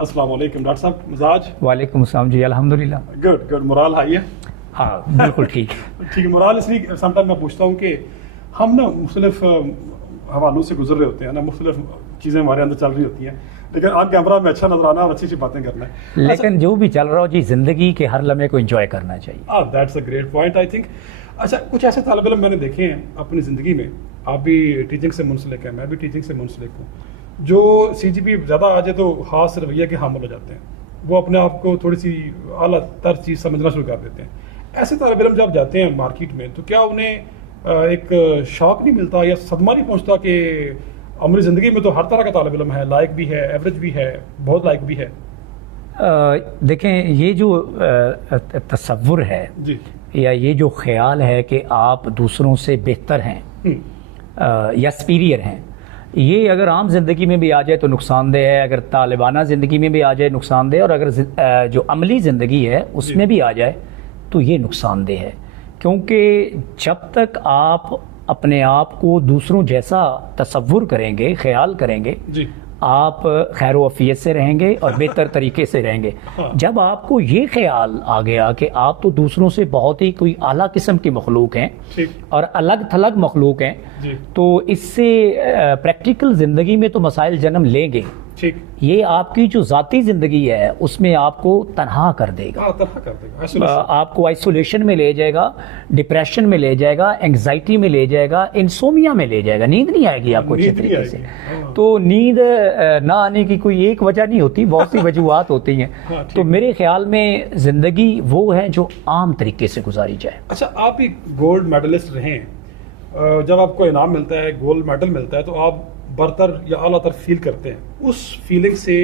السلام علیکم ڈاکٹر صاحب، مزاج؟ وعلیکم السلام جی، الحمدللہ گڈ گڈ، مرال ہائی ہے؟ ہاں بالکل ٹھیک ٹھیک ہے. مرال اس لیے سم ٹائم میں پوچھتا ہوں کہ ہم نا مختلف حوالوں سے گزر رہے ہوتے ہیں نا، مختلف چیزیں ہمارے اندر چل رہی ہوتی ہیں، لیکن آن کیمرہ میں اچھا نظر آنا اور اچھی باتیں کرنا ہے. لیکن جو بھی چل رہا ہو جی، زندگی کے ہر لمحے کو انجوائے کرنا چاہیے. That's a great point I think. اچھا، کچھ ایسے طالب علم میں نے دیکھے ہیں اپنی زندگی میں، آپ بھی ٹیچنگ سے منسلک ہیں، میں بھی ٹیچنگ سے منسلک ہوں، جو CGP زیادہ آ جائے تو خاص رویہ کے حامل ہو جاتے ہیں، وہ اپنے آپ کو تھوڑی سی اعلیٰ تر چیز سمجھنا شروع کر دیتے ہیں. ایسے طالب علم جب جاتے ہیں مارکیٹ میں تو کیا انہیں ایک شوق نہیں ملتا یا صدمہ نہیں پہنچتا کہ عمری زندگی میں تو ہر طرح کا طالب علم ہے، لائق بھی ہے، ایوریج بھی ہے، بہت لائق بھی ہے؟ دیکھیں، یہ جو تصور ہے جی، یا یہ جو خیال ہے کہ آپ دوسروں سے بہتر ہیں یا سپیریئر ہیں، یہ اگر عام زندگی میں بھی آ جائے تو نقصان دہ ہے، اگر طالبانہ زندگی میں بھی آ جائے نقصان دہ، اور اگر جو عملی زندگی ہے اس میں بھی آ جائے تو یہ نقصان دہ ہے. کیونکہ جب تک آپ اپنے آپ کو دوسروں جیسا تصور کریں گے، خیال کریں گے، جی، آپ خیر و عافیت سے رہیں گے اور بہتر طریقے سے رہیں گے. جب آپ کو یہ خیال آ گیا کہ آپ تو دوسروں سے بہت ہی کوئی اعلیٰ قسم کی مخلوق ہیں اور الگ تھلگ مخلوق ہیں، تو اس سے پریکٹیکل زندگی میں تو مسائل جنم لیں گے. یہ آپ کی جو ذاتی زندگی ہے اس میں آپ کو تنہا کر دے گا، آپ کو آئسولیشن میں لے جائے گا، ڈپریشن میں لے جائے گا، انگزائٹی میں لے جائے گا، انسومیا میں لے جائے گا. نیند نہیں آئے گی آپ کو اچھے طریقے سے. تو نیند نہ آنے کی کوئی ایک وجہ نہیں ہوتی، بہت سی وجوہات ہوتی ہیں. تو میرے خیال میں زندگی وہ ہے جو عام طریقے سے گزاری جائے. اچھا، آپ بھی گولڈ میڈلسٹ رہے ہیں، جب آپ کو انعام ملتا ہے، گولڈ میڈل ملتا ہے، تو آپ برتر یا اعلیٰ تر فیل کرتے ہیں. اس فیلنگ سے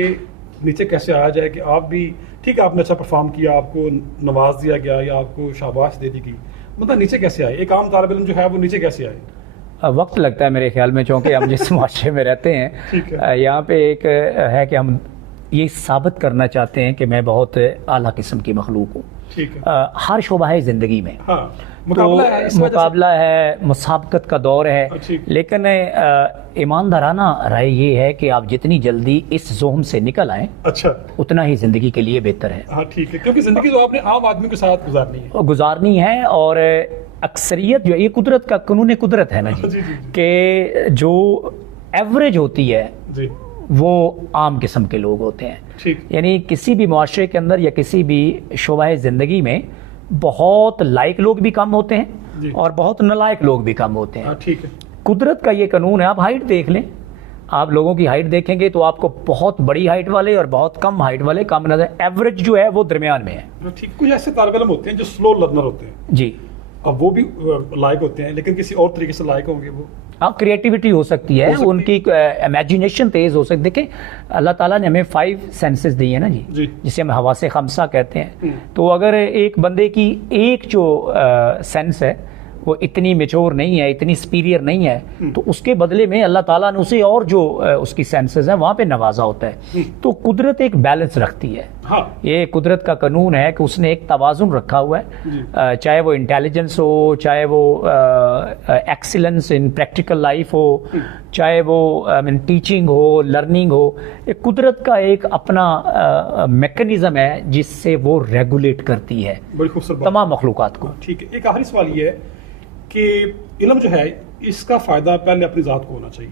نیچے کیسے آیا جائے کہ آپ بھی ٹھیک ہے، آپ نے اچھا پرفارم کیا، آپ کو نواز دیا گیا یا آپ کو شاباش دے دی گئی، مطلب نیچے کیسے آئے؟ ایک عام طالب علم جو ہے وہ نیچے کیسے آئے؟ وقت لگتا ہے میرے خیال میں، چونکہ ہم جس معاشرے میں رہتے ہیں یہاں پہ ایک ہے کہ ہم یہ ثابت کرنا چاہتے ہیں کہ میں بہت اعلیٰ قسم کی مخلوق ہوں. ہر شعبہ ہے زندگی میں، تو مقابلہ ہے، مسابقت کا دور ہے، لیکن ایماندارانہ رائے یہ ہے کہ آپ جتنی جلدی اس زوم سے نکل آئیں اتنا ہی زندگی کے لیے بہتر ہے. ٹھیک ہے، کیونکہ زندگی تو آپ نے عام آدمی کے ساتھ گزارنی ہے، اور اکثریت جو یہ قدرت کا قانون قدرت ہے نا جی، کہ جو ایوریج ہوتی ہے وہ عام قسم کے لوگ ہوتے ہیں. یعنی کسی بھی معاشرے کے اندر یا کسی بھی شعبہ زندگی میں بہت لائق لوگ بھی کم ہوتے ہیں اور بہت نالائق لوگ بھی کم ہوتے ہیں. قدرت کا یہ قانون ہے. آپ ہائٹ دیکھ لیں، آپ لوگوں کی ہائٹ دیکھیں گے تو آپ کو بہت بڑی ہائٹ والے اور بہت کم ہائٹ والے کم نظر، ایوریج جو ہے وہ درمیان میں ہے. کچھ ایسے طالب علم ہوتے ہیں جو سلو لرنر ہوتے ہیں جی، اب وہ بھی لائق ہوتے ہیں، لیکن کسی اور طریقے سے لائق ہوں گے. وہ کریٹیوٹی ہو سکتی ہے، ان کی امیجینیشن تیز ہو سکتی ہے. دیکھیں، اللہ تعالیٰ نے ہمیں 5 سینسز دی ہیں نا جی، جسے ہم حواس خمسہ کہتے ہیں. تو اگر ایک بندے کی ایک جو سینس ہے وہ اتنی میچور نہیں ہے، اتنی سپیریئر نہیں ہے، تو اس کے بدلے میں اللہ تعالیٰ نے اسے اور جو اس کی سینسز ہیں وہاں پہ نوازا ہوتا ہے. تو قدرت ایک بیلنس رکھتی ہے. یہ قدرت کا قانون ہے کہ اس نے ایک توازن رکھا ہوا ہے، چاہے وہ انٹیلیجنس ہو، چاہے وہ ایکسیلنس ان پریکٹیکل لائف ہو، چاہے وہ ٹیچنگ ہو، لرننگ ہو. ایک قدرت کا ایک اپنا میکانزم ہے جس سے وہ ریگولیٹ کرتی ہے تمام مخلوقات کو. ٹھیک ہے، ایک آخری سوال یہ ہے کہ علم جو ہے اس کا فائدہ پہلے اپنی ذات کو ہونا چاہیے.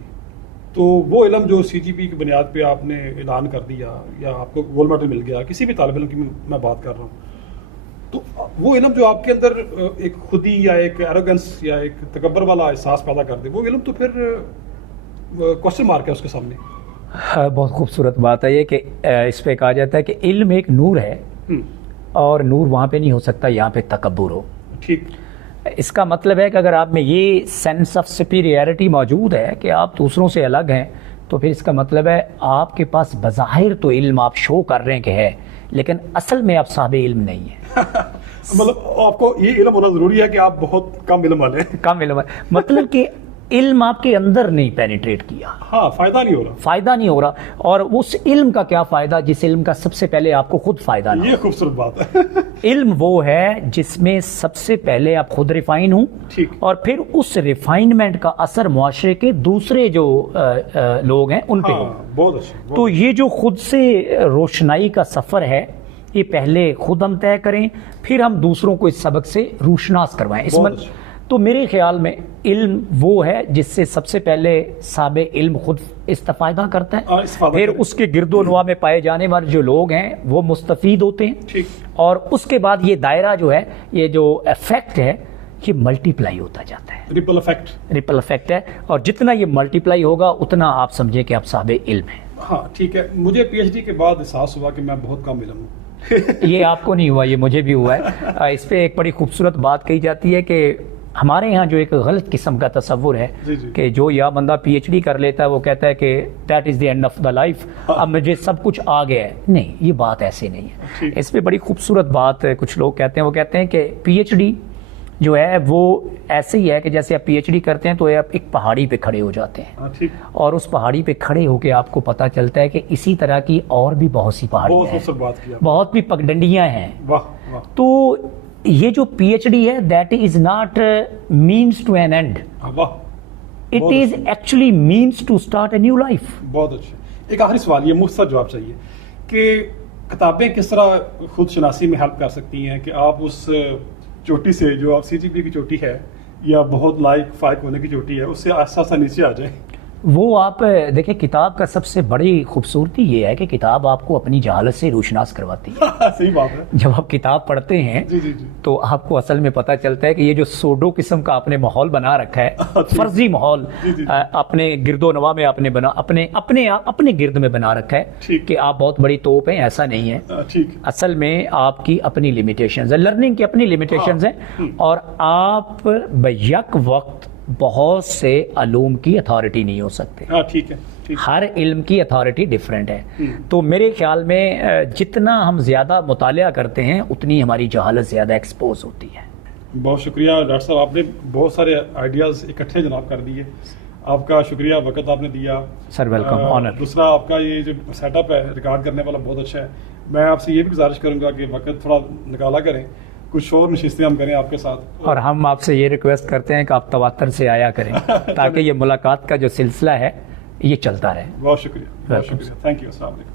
تو وہ علم جو CGP کی بنیاد پہ آپ نے اعلان کر دیا یا آپ کو گولڈ میڈل مل گیا، کسی بھی طالب علم کی میں بات کر رہا ہوں، تو وہ علم جو آپ کے اندر ایک خودی یا ایک ایروگنس یا ایک تکبر والا احساس پیدا کر دے، وہ علم تو پھر کوسچن مارک ہے اس کے سامنے. بہت خوبصورت بات ہے یہ کہ اس پہ کہا جاتا ہے کہ علم ایک نور ہے، اور نور وہاں پہ نہیں ہو سکتا یہاں پہ تکبر ہو. ٹھیک، اس کا مطلب ہے کہ اگر آپ میں یہ سینس آف سپیریئرٹی موجود ہے کہ آپ دوسروں سے الگ ہیں، تو پھر اس کا مطلب ہے آپ کے پاس بظاہر تو علم آپ شو کر رہے ہیں کہ ہے، لیکن اصل میں آپ صاحب علم نہیں ہیں. مطلب آپ کو یہ علم ہونا ضروری ہے کہ آپ بہت کم علم والے ہیں. کم علم، مطلب کہ علم آپ کے اندر نہیں پینیٹریٹ کیا، ہاں فائدہ نہیں ہو رہا، فائدہ نہیں ہو رہا. اور اس علم کا کیا فائدہ جس علم کا سب سے پہلے آپ کو خود فائدہ نہ یہ خوبصورت بات ہے. علم وہ ہے جس میں سب سے پہلے آپ خود ریفائن ہوں، اور پھر اس ریفائنمنٹ کا اثر معاشرے کے دوسرے جو لوگ ہیں ان پہ ہو. بہت اچھا. تو یہ جو خود سے روشنائی کا سفر ہے، یہ پہلے خود ہم طے کریں، پھر ہم دوسروں کو اس سبق سے روشناس کروائیں. اس میں تو میرے خیال میں علم وہ ہے جس سے سب سے پہلے صاحب علم خود استفادہ کرتا ہے، پھر اس کے گرد و نواح میں پائے جانے والے جو لوگ ہیں وہ مستفید ہوتے ہیں، اور اس کے بعد یہ دائرہ جو ہے، یہ جو ایفیکٹ ہے، یہ ملٹی پلائی ہوتا جاتا ہے. ریپل ایفیکٹ ہے، اور جتنا یہ ملٹی پلائی ہوگا اتنا آپ سمجھیں کہ آپ صاحب علم ہیں. ہاں ٹھیک ہے. مجھے پی ایچ ڈی کے بعد احساس ہوا کہ میں بہت کم علم ہوں. یہ آپ کو نہیں ہوا، یہ مجھے بھی ہوا ہے. اس پہ ایک بڑی خوبصورت بات کہی جاتی ہے کہ ہمارے ہاں جو ایک غلط قسم کا تصور ہے کہ جو یا بندہ پی ایچ ڈی کر لیتا ہے وہ کہتا ہے کہ that is the end of the life, اب مجھے سب کچھ آ گیا ہے. نہیں، یہ بات ایسے نہیں ہے. اس پہ بڑی خوبصورت بات کچھ لوگ کہتے ہیں، وہ کہتے ہیں کہ پی ایچ ڈی جو ہے وہ ایسے ہی ہے کہ جیسے آپ پی ایچ ڈی کرتے ہیں تو آپ ایک پہاڑی پہ کھڑے ہو جاتے ہیں، اور اس پہاڑی پہ کھڑے ہو کے آپ کو پتہ چلتا ہے کہ اسی طرح کی اور بھی بہت سی پہاڑیاں ہیں، بہت بھی پگڈنڈیاں ہیں. تو یہ جو پی ایچ ڈی ہے that is not means to an end, it is actually means to start a new life. بہت اچھا. ایک آخری سوال، یہ مختصر جواب چاہیے کہ کتابیں کس طرح خود شناسی میں ہیلپ کر سکتی ہیں کہ آپ اس چوٹی سے جو آپ سی جی پی کی چوٹی ہے یا بہت لائق فائق ہونے کی چوٹی ہے اس سے آہستہ آہستہ نیچے آ جائیں؟ وہ آپ دیکھیں، کتاب کا سب سے بڑی خوبصورتی یہ ہے کہ کتاب آپ کو اپنی جہالت سے روشناس کرواتی ہے. صحیح بات ہے. جب آپ کتاب پڑھتے ہیں تو آپ کو اصل میں پتہ چلتا ہے کہ یہ جو سوڈو قسم کا آپ نے ماحول بنا رکھا ہے، فرضی ماحول اپنے گرد و نواح میں آپ نے اپنے گرد میں بنا رکھا ہے کہ آپ بہت بڑی توپ ہیں، ایسا نہیں ہے. اصل میں آپ کی اپنی لمیٹیشنز ہیں، لرننگ کی اپنی لمیٹیشنز ہیں، اور آپ بیک وقت بہت سے علوم کی اتھارٹی نہیں ہو سکتے. ٹھیک ہے. ہر علم کی اتھارٹی ڈیفرنٹ ہے. تو میرے خیال میں جتنا ہم زیادہ مطالعہ کرتے ہیں اتنی ہماری جہالت زیادہ ایکسپوز ہوتی ہے. بہت شکریہ ڈاکٹر صاحب، آپ نے بہت سارے آئیڈیاز اکٹھے جناب کر دیے. آپ کا شکریہ، وقت آپ نے دیا. Sir welcome, owner. دوسرا آپ کا یہ جو سیٹ اپ ہے ریکارڈ کرنے والا بہت اچھا ہے. میں آپ سے یہ بھی گزارش کروں گا کہ وقت تھوڑا نکالا کریں، کچھ اور نشستیں ہم کریں آپ کے ساتھ. اور ہم آپ سے یہ ریکویسٹ کرتے ہیں کہ آپ تواتر سے آیا کریں تاکہ یہ ملاقات کا جو سلسلہ ہے یہ چلتا رہے. بہت شکریہ. بہت شکریہ. Thank you. السلام علیکم.